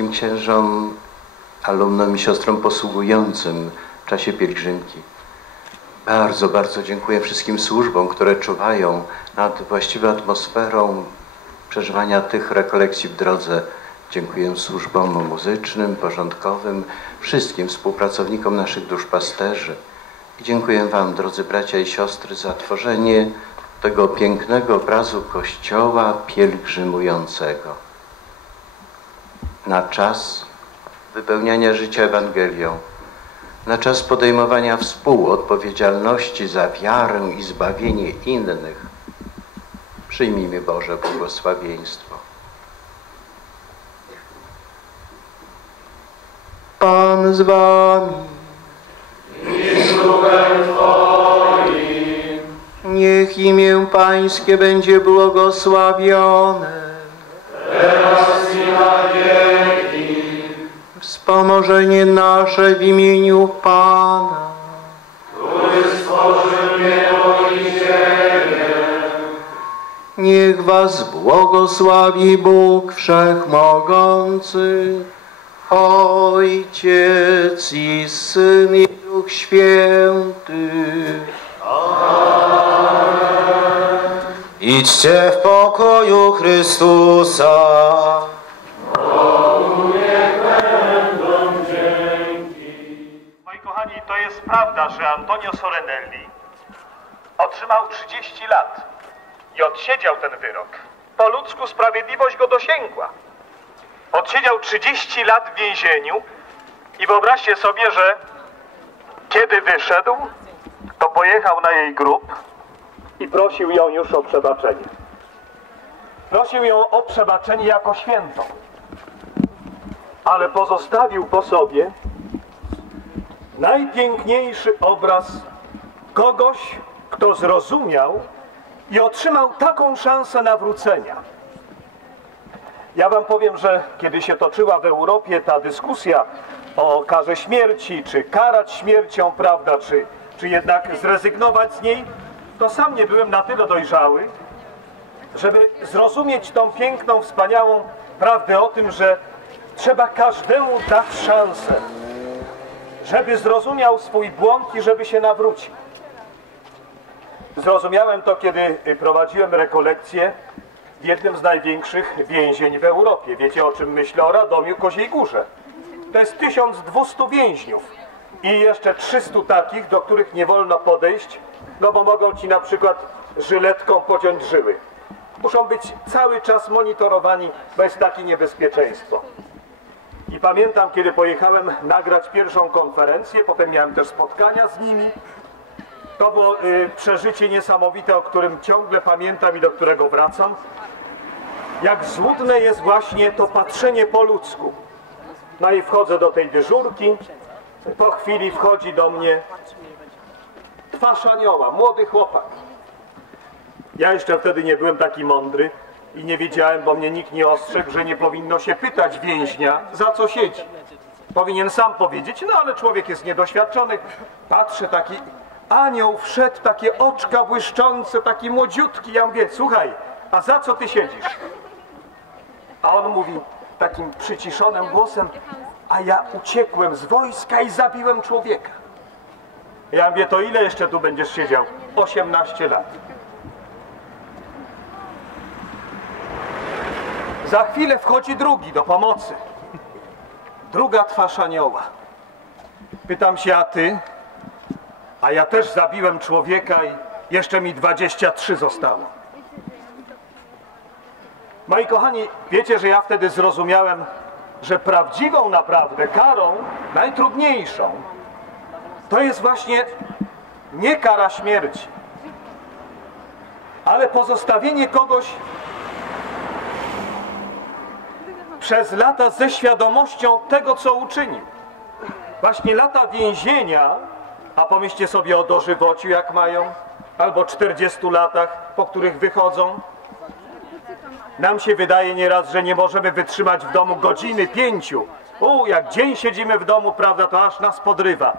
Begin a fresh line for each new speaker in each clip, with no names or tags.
Wszystkim księżom, alumnom i siostrom posługującym w czasie pielgrzymki. Bardzo, bardzo dziękuję wszystkim służbom, które czuwają nad właściwą atmosferą przeżywania tych rekolekcji w drodze. Dziękuję służbom muzycznym, porządkowym, wszystkim współpracownikom naszych duszpasterzy. I dziękuję Wam, drodzy bracia i siostry, za tworzenie tego pięknego obrazu Kościoła pielgrzymującego. Na czas wypełniania życia Ewangelią, na czas podejmowania współodpowiedzialności za wiarę i zbawienie innych, przyjmijmy Boże błogosławieństwo. Pan z Wami. Niech imię Pańskie będzie błogosławione. Wspomożenie nasze w imieniu Pana. Niech Was błogosławi Bóg Wszechmogący, Ojciec i Syn i Duch Święty.
Idźcie w pokoju Chrystusa.
Prawda, że Antonio Sorenelli otrzymał 30 lat i odsiedział ten wyrok. Po ludzku sprawiedliwość go dosięgła. Odsiedział 30 lat w więzieniu i wyobraźcie sobie, że kiedy wyszedł, to pojechał na jej grób i prosił ją już o przebaczenie. Prosił ją o przebaczenie jako świętą. Ale pozostawił po sobie najpiękniejszy obraz kogoś, kto zrozumiał i otrzymał taką szansę nawrócenia. Ja wam powiem, że kiedy się toczyła w Europie ta dyskusja o karze śmierci, czy karać śmiercią, prawda, czy, czy jednak zrezygnować z niej, to sam nie byłem na tyle dojrzały, żeby zrozumieć tą piękną, wspaniałą prawdę o tym, że trzeba każdemu dać szansę żeby zrozumiał swój błąd i żeby się nawrócił. Zrozumiałem to, kiedy prowadziłem rekolekcję w jednym z największych więzień w Europie. Wiecie o czym myślę? O Radomiu Koziej Górze. To jest 1200 więźniów i jeszcze 300 takich, do których nie wolno podejść, no bo mogą ci na przykład żyletką pociąć żyły. Muszą być cały czas monitorowani, bo jest takie niebezpieczeństwo. Pamiętam, kiedy pojechałem nagrać pierwszą konferencję, potem miałem też spotkania z nimi. To było y, przeżycie niesamowite, o którym ciągle pamiętam i do którego wracam. Jak złudne jest właśnie to patrzenie po ludzku. No i wchodzę do tej dyżurki. Po chwili wchodzi do mnie twarz anioła, młody chłopak. Ja jeszcze wtedy nie byłem taki mądry i nie wiedziałem, bo mnie nikt nie ostrzegł, że nie powinno się pytać więźnia, za co siedzi. Powinien sam powiedzieć, no ale człowiek jest niedoświadczony. Patrzę, taki anioł wszedł, takie oczka błyszczące, taki młodziutki. Ja mówię, słuchaj, a za co ty siedzisz? A on mówi takim przyciszonym głosem, a ja uciekłem z wojska i zabiłem człowieka. Ja mówię, to ile jeszcze tu będziesz siedział? 18 lat. Za chwilę wchodzi drugi do pomocy. Druga twarz anioła. Pytam się, a ty? A ja też zabiłem człowieka i jeszcze mi 23 zostało. Moi kochani, wiecie, że ja wtedy zrozumiałem, że prawdziwą naprawdę karą, najtrudniejszą, to jest właśnie nie kara śmierci, ale pozostawienie kogoś przez lata ze świadomością tego, co uczynił. Właśnie lata więzienia, a pomyślcie sobie o dożywociu, jak mają, albo 40 latach, po których wychodzą. Nam się wydaje nieraz, że nie możemy wytrzymać w domu godziny, pięciu. U, jak dzień siedzimy w domu, prawda, to aż nas podrywa.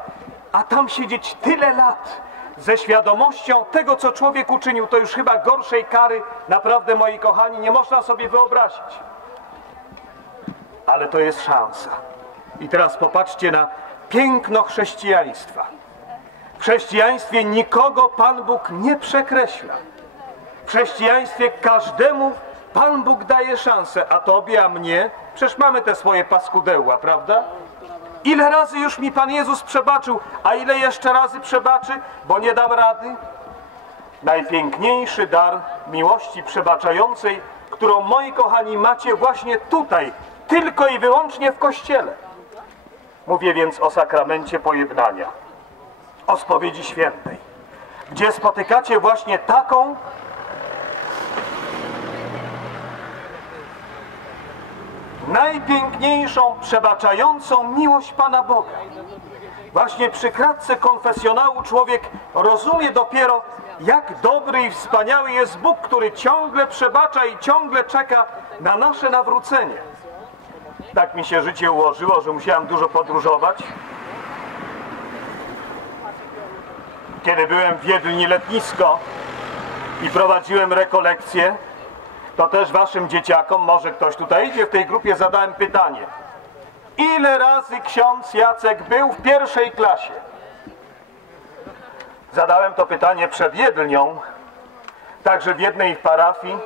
A tam siedzieć tyle lat ze świadomością tego, co człowiek uczynił, to już chyba gorszej kary, naprawdę, moi kochani, nie można sobie wyobrazić. Ale to jest szansa. I teraz popatrzcie na piękno chrześcijaństwa. W chrześcijaństwie nikogo Pan Bóg nie przekreśla. W chrześcijaństwie każdemu Pan Bóg daje szansę, a tobie, a mnie, przecież mamy te swoje paskudełła, prawda? Ile razy już mi Pan Jezus przebaczył, a ile jeszcze razy przebaczy, bo nie dam rady? Najpiękniejszy dar miłości przebaczającej, którą moi kochani macie właśnie tutaj, tylko i wyłącznie w Kościele. Mówię więc o sakramencie pojednania, o spowiedzi świętej, gdzie spotykacie właśnie taką, najpiękniejszą, przebaczającą miłość Pana Boga. Właśnie przy kratce konfesjonału człowiek rozumie dopiero, jak dobry i wspaniały jest Bóg, który ciągle przebacza i ciągle czeka na nasze nawrócenie. Tak mi się życie ułożyło, że musiałem dużo podróżować. Kiedy byłem w Wiedni letnisko i prowadziłem rekolekcje, to też waszym dzieciakom, może ktoś tutaj idzie w tej grupie, zadałem pytanie. Ile razy ksiądz Jacek był w pierwszej klasie? Zadałem to pytanie przed Jedlnią, także w jednej parafii.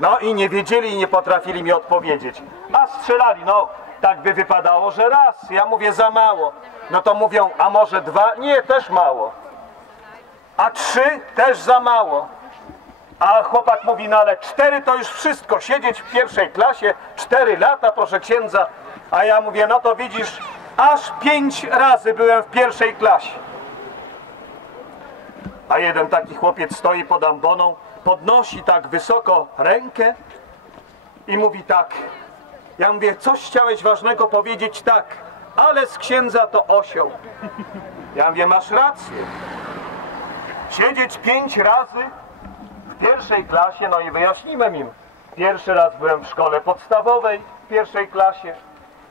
No i nie wiedzieli i nie potrafili mi odpowiedzieć. A strzelali, no tak by wypadało, że raz. Ja mówię za mało. No to mówią, a może dwa? Nie, też mało. A trzy? Też za mało. A chłopak mówi, no ale cztery to już wszystko, siedzieć w pierwszej klasie, cztery lata, proszę księdza. A ja mówię, no to widzisz, aż pięć razy byłem w pierwszej klasie. A jeden taki chłopiec stoi pod amboną, podnosi tak wysoko rękę i mówi tak. Ja mówię, coś chciałeś ważnego powiedzieć tak, ale z księdza to osioł. Ja mówię, masz rację. Siedzieć pięć razy w pierwszej klasie, no i wyjaśniłem im. Pierwszy raz byłem w szkole podstawowej w pierwszej klasie,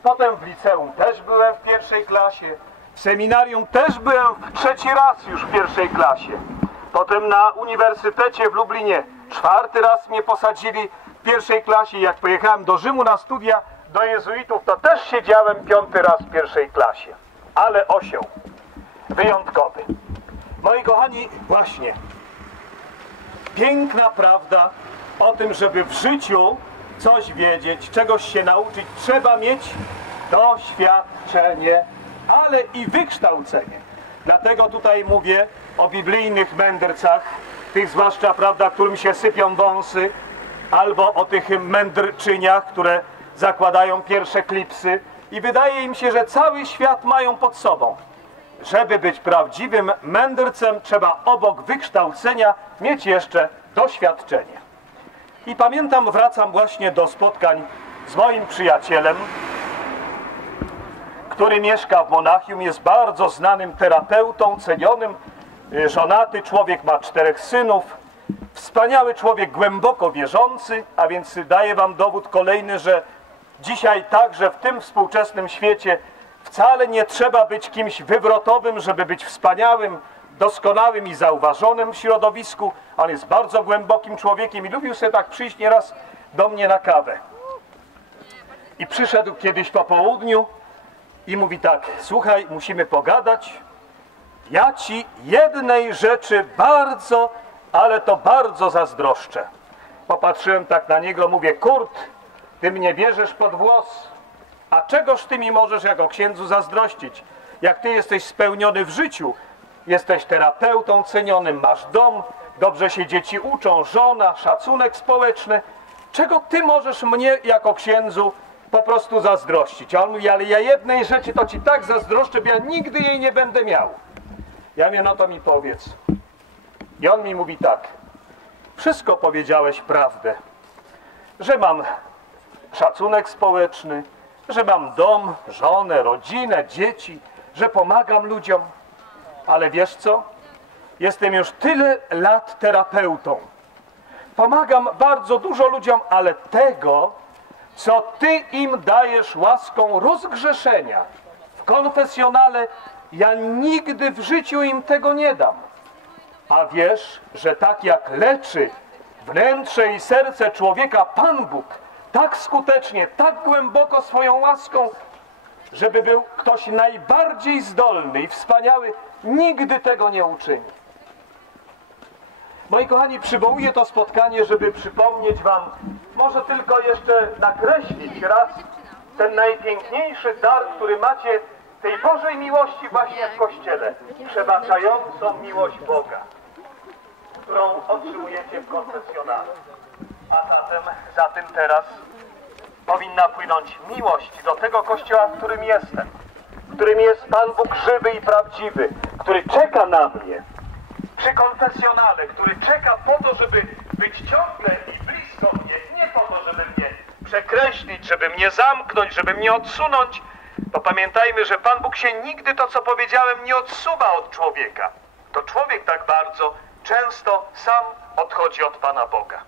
potem w liceum też byłem w pierwszej klasie, w seminarium też byłem trzeci raz już w pierwszej klasie. Potem na Uniwersytecie w Lublinie czwarty raz mnie posadzili w pierwszej klasie. Jak pojechałem do Rzymu na studia do jezuitów, to też siedziałem piąty raz w pierwszej klasie. Ale osioł. Wyjątkowy. Moi kochani, właśnie piękna prawda o tym, żeby w życiu coś wiedzieć, czegoś się nauczyć, trzeba mieć doświadczenie, ale i wykształcenie. Dlatego tutaj mówię o biblijnych mędrcach, tych zwłaszcza, prawda, którym się sypią wąsy, albo o tych mędrczyniach, które zakładają pierwsze klipsy i wydaje im się, że cały świat mają pod sobą. Żeby być prawdziwym mędrcem, trzeba obok wykształcenia mieć jeszcze doświadczenie. I pamiętam, wracam właśnie do spotkań z moim przyjacielem, który mieszka w Monachium, jest bardzo znanym terapeutą, cenionym, y, żonaty, człowiek ma czterech synów, wspaniały człowiek, głęboko wierzący, a więc daję wam dowód kolejny, że dzisiaj także w tym współczesnym świecie wcale nie trzeba być kimś wywrotowym, żeby być wspaniałym, doskonałym i zauważonym w środowisku. On jest bardzo głębokim człowiekiem i lubił sobie tak przyjść nieraz do mnie na kawę. I przyszedł kiedyś po południu i mówi tak, słuchaj, musimy pogadać. Ja ci jednej rzeczy bardzo, ale to bardzo zazdroszczę. Popatrzyłem tak na niego, mówię, Kurt, ty mnie bierzesz pod włos. A czegoż ty mi możesz jako księdzu zazdrościć? Jak ty jesteś spełniony w życiu, jesteś terapeutą cenionym, masz dom, dobrze się dzieci uczą, żona, szacunek społeczny. Czego ty możesz mnie jako księdzu po prostu zazdrościć? A on mówi, ale ja jednej rzeczy to ci tak zazdroszczę, bo ja nigdy jej nie będę miał. Ja mówię, no to mi powiedz. I on mi mówi tak, wszystko powiedziałeś prawdę, że mam szacunek społeczny, że mam dom, żonę, rodzinę, dzieci, że pomagam ludziom. Ale wiesz co? Jestem już tyle lat terapeutą. Pomagam bardzo dużo ludziom, ale tego, co Ty im dajesz łaską rozgrzeszenia w konfesjonale, ja nigdy w życiu im tego nie dam. A wiesz, że tak jak leczy wnętrze i serce człowieka Pan Bóg, tak skutecznie, tak głęboko swoją łaską, żeby był ktoś najbardziej zdolny i wspaniały, nigdy tego nie uczyni. Moi kochani, przywołuję to spotkanie, żeby przypomnieć Wam, może tylko jeszcze nakreślić raz ten najpiękniejszy dar, który macie tej Bożej miłości właśnie w Kościele, przebaczającą miłość Boga, którą otrzymujecie w konfesjonale. A zatem, za tym teraz powinna płynąć miłość do tego Kościoła, w którym jestem, w którym jest Pan Bóg żywy i prawdziwy, który czeka na mnie, przy konfesjonale, który czeka po to, żeby być ciągle i blisko mnie, nie po to, żeby mnie przekreślić, żeby mnie zamknąć, żeby mnie odsunąć, to pamiętajmy, że Pan Bóg się nigdy to, co powiedziałem, nie odsuwa od człowieka. To człowiek tak bardzo często sam odchodzi od Pana Boga.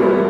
thank you.